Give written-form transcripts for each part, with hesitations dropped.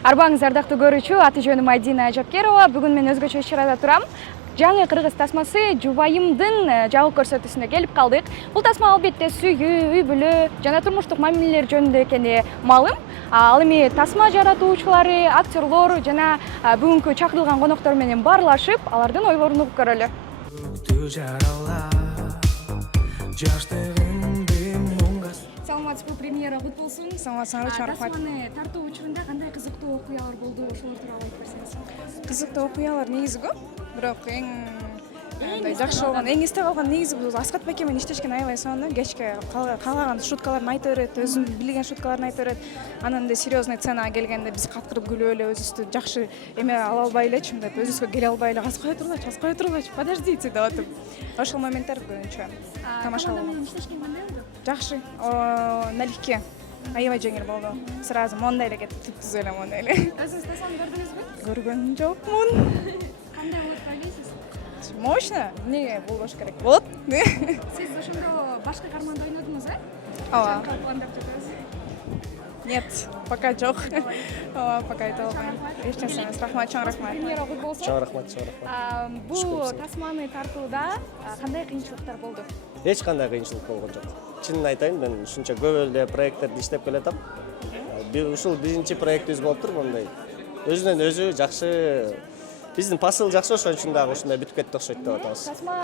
Арбаңыз ардактуу көрүүчү, аты жөнүм Айдина Жапкерова. Бүгүн мен өзгөчө иш-чарада турам. Жаңы кыргыз тасмасы жубайымдын жабык көрсөтүүсүнө келип калдык. Бул тасма албетте сүйүү, үй бүлө жана турмуштук мамилелер жөнүндө экени маалым. Ал эми тасма жаратуучулары, актерлор жана бүгүнкү чакырылган коноктор менен баарлашып, алардын ойлорун угуп көрөлү. Саламатсызбы, премьера кут болсун. Саламатсызбы, чоң рахмат. Тасманы тартуу учурунда кандай кызыктуу окуялар болду, ошолор тууралуу айтып берсеңиз. Кызыктуу окуялар негизи көп, бирок эң жакшы болгон, эң эсте калган негизи бул Аскат байке менен иштешкен аябай сонун. Кечке каалаган шуткаларын айта берет, өзүн билген шуткаларын айта берет. Анан да серьезный сценага келгенде биз каткырып күлүп эле өзүбүздү жакшы эме ала албай элечи, мындай өзүбүзгө келе албай эле аз кое тургулачы, подождите деп атып. Ошол моменттер көбүнчө тамашалуу. Команда менен иштешкен кандай болду? Жакшы, налегке. Аябай жеңил болду. Сразу мондай эле кетип, түп-түз эле мондай эле. Өзүңүз тасманы көрдүңүзбү? Көргөн жокмун. Кандай болот деп ойлойсуз? Мощно. Эмнеге болбош керек? Болот. Сиз ошондо башкы карманда ойнодуңуз, э? Ооба. Пландап жатабыз. Нет, пока жок. Ооба, пока айта албайм. Эч нерсе эмес. Рахмат, чоң рахмат. Премьера кут болсун. Чоң рахмат. Бул тасманы тартууда кандай кыйынчылыктар болду? Эч кандай кыйынчылык болгон жок. Чынын айтайын, мен ушунча көп эле проекттерди иштеп келатам. Ушул биринчи проектибиз болуптур, мындай. Өзүнөн өзү жакшы, биздин посыл жакшы, ошон үчүн дагы ушундай бүтүп кетти окшойт деп атабыз. Тасма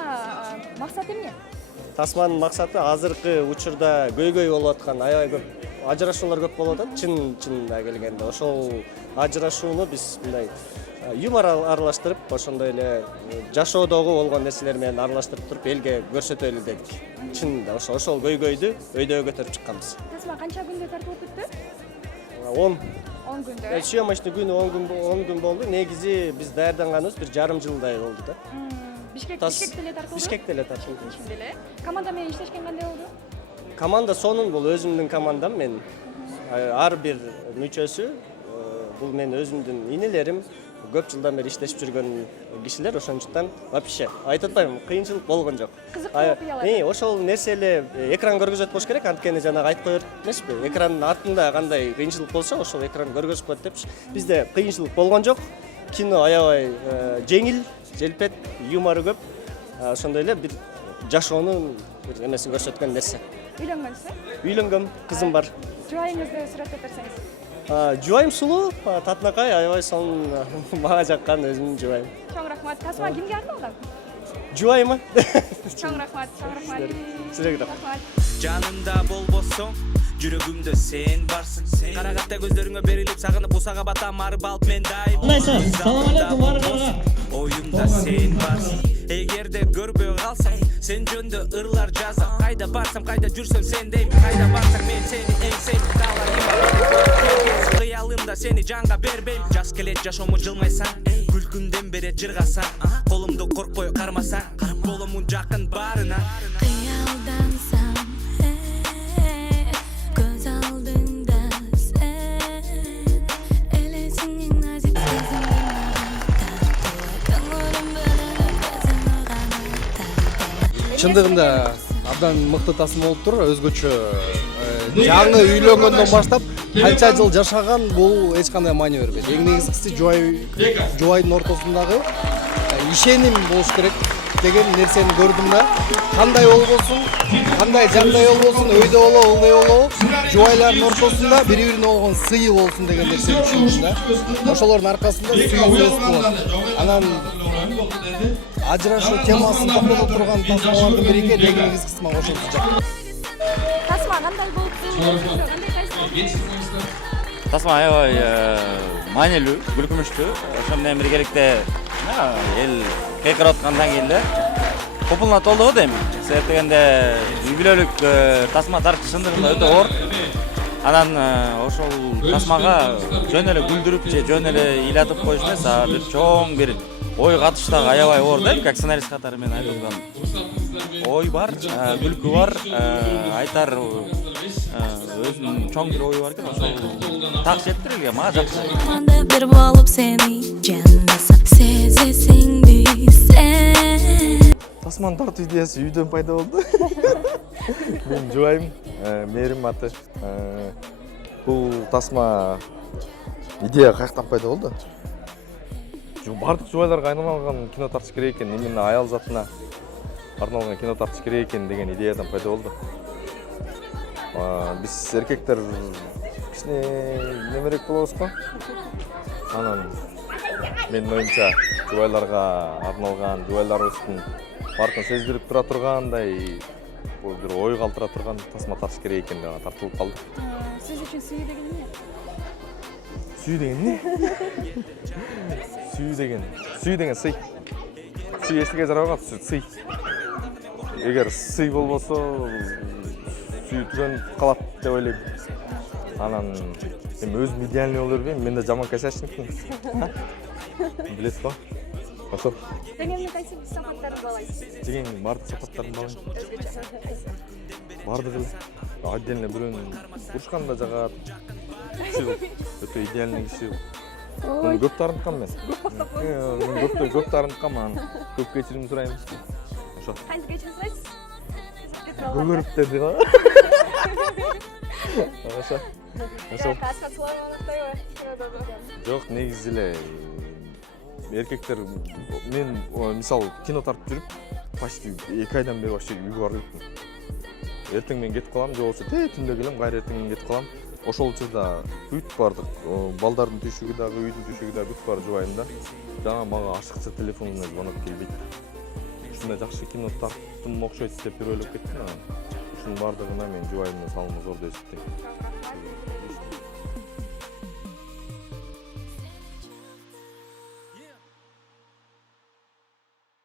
максаты эмне? Тасманын максаты азыркы учурда көйгөй болуп аткан аябай көп ажырашуулар көп болуп атат. Чынында келгенде ошол ажырашууну биз мындай юмор аралаштырып, ошондой эле жашоодогу болгон нерселер менен аралаштырып туруп элге көрсөтөлү дедик. Чынында ошол көйгөйдү өйдөгө көтөрүп чыкканбыз. Тасма канча күндө тартылып бүттү? 10 күндө. Съемочный күнү 10 күн болду. Негизи биз даярданганыбыз бир жарым жылдай болду да. Бишкекте эле тартылды? Бишкекте эле тартылды. Ошондой эле. Команда менен иштешкен кандай болду? Команда сонун, бул өзүмдүн командам, мен ар бир мүчөсү, бул мен өзүмдүн инелерим, көп жылдан бери иштешип жүргөн кишилер, ошондуктан вообще айтып атпайм, кыйынчылык болгон жок. Кызыктуу окуялар. Ошол нерсе эле экран көргөзөт болуш керек, анткени жанагы айтып коет эмеспи? Экрандын артында кандай кыйынчылык болсо, ошол экран көргөзүп коет депчи. Бизде кыйынчылык болгон жок. Кино аябай жеңил, желпет, юмору көп. Ошондой эле бир жашоонун бир эмесин көрсөткөн нерсе. Үйлөнгөнсүз? Үйлөнгөм, кызым бар. Жубайыңызды сүрөттөп берсеңиз. Жубайым сулуу, татынакай, аябай сонун, мага жаккан өзүмдүн жубайым. Чоң рахмат. Тасма кимге арналган? Жубайыма. Чоң рахмат, чоң рахмат. Сизге рахмат. Жанымда болбосоң, жүрөгүмдө сен барсың. Карагатта көздөрүңө берилип, сагынып усага батам, арып алып мен дайым. Салам алейкум баарыңарга. Оюмда сен барсың. Эгерде көрбөй калсаң, сен жөндө ырлар жазам. Кайда барсам, кайда жүрсөм сен дейм. Кайда барсаң мен сени эң севип калайым. Кыялымда сени жанга бербейм. Жас келет жашоому жылмайсаң, күлкүмдөн берет жыргасаң. Колумду коркпой кармасаң, боломун жакын баарына. Кыялдансам, көз алдыңда сен, элесиң эң назик сезимдин Чындыгында абдан мыкты тасма болуптур, өзгөчө жаңы үйлөнгөндөн баштап канча жыл жашаган бул эч кандай маани бербейт. Эң негизгиси жубайдын ортосундагы ишеним болуш керек деген нерсени көрдүм да. Кандай болбосун, кандай жагдай болбосун, өйдө болобу, ылдый болобу, жубайлардын ортосунда бири-бирине болгон сыйы болсун деген нерсени түшүндүм да. Ошолордун аркасында сүйүү өсүп болот. Анан ажырашуу темасын токтотуп турган тасмалардын бири экен, эң негизгиси мага ошонусу жакты. Тасма кандай болупту? Кандай кайсы? Тасма аябай маанилүү, күлкүмүштүү. Ошо менен биргеликте эл кыйкырып аткандан кийин эле популярный болду дейм. Себеп дегенде үй бүлөлүк тасма тартыш чындыгында өтө оор. Анан ошол тасмага жөн эле күлдүрүп же жөн эле ыйлатып коюш эмес, бир чоң бир ой катыш дагы аябай оор да, как сценарист катары мен айтып турган. Ой бар, күлкү бар, айтар өзүнүн чоң бир ою бар экен, ошол так жетти элге, мага жакшы. бир болуп сени жандаса сезесиңди сен. Тасманы тартуу идеясы үйдөн пайда болду. Мен жубайым, Мээрим аты. Бул тасма идея каяктан пайда болду? Бардык жубайларга арналган кино тартыш керек экен, именно аял затына арналган кино тартыш керек экен деген идеядан пайда болду. Биз эркектер кичине немерек болобуз го. Анан менин оюмча жубайларга арналган, жубайларыбыздын бардыгын сездирип тура тургандай бир ой калтыра турган тасма тартыш керек экен деп тартылып калды. Сиз үчүн сүйүү деген эмне? Сүй деген не? Сүй деген сый. Сүй эсиге жарабагат, сый. Эгер сый болбосо, сүй түгөн калат деп ойлойм. Анан эми өзүм идеальный боло бербейм, мен да жаман косячникмин. Билесиз го? Ошо. Дегенмен кайсы сапаттарын баалайсыз? Дегенмен бардык сапаттарын баалайм. Бардыгы отдельно бирөөнүн урушканда жагат. Өтө идеальный киши. Муну көп таарынткам мен. Көп таарынткам, анан көп кечирим сурайм. Ошо. Кантип кечирим сурайсыз? Көгөрүп деди го. Ошо. Жок, негизи эле эркектер мен мисалы кино тартып жүрүп, почти 2 айдан бери вообще үйгө барып электим. Эртең мен кетип калам, же болбосо түндө келем, кайра эртең мен кетип калам. Ошол учурда бүт бардык, балдардын түйшүгү дагы, үйдүн түйшүгү дагы бүт баары жубайым да. Жана мага ашыкча телефонуна звонок келбейт. Ушундай жакшы кино тарттым окшойт деп бир ойлоп кеттим. Ушунун бардыгына мен жубайымдын салымы зор деп эсептейм.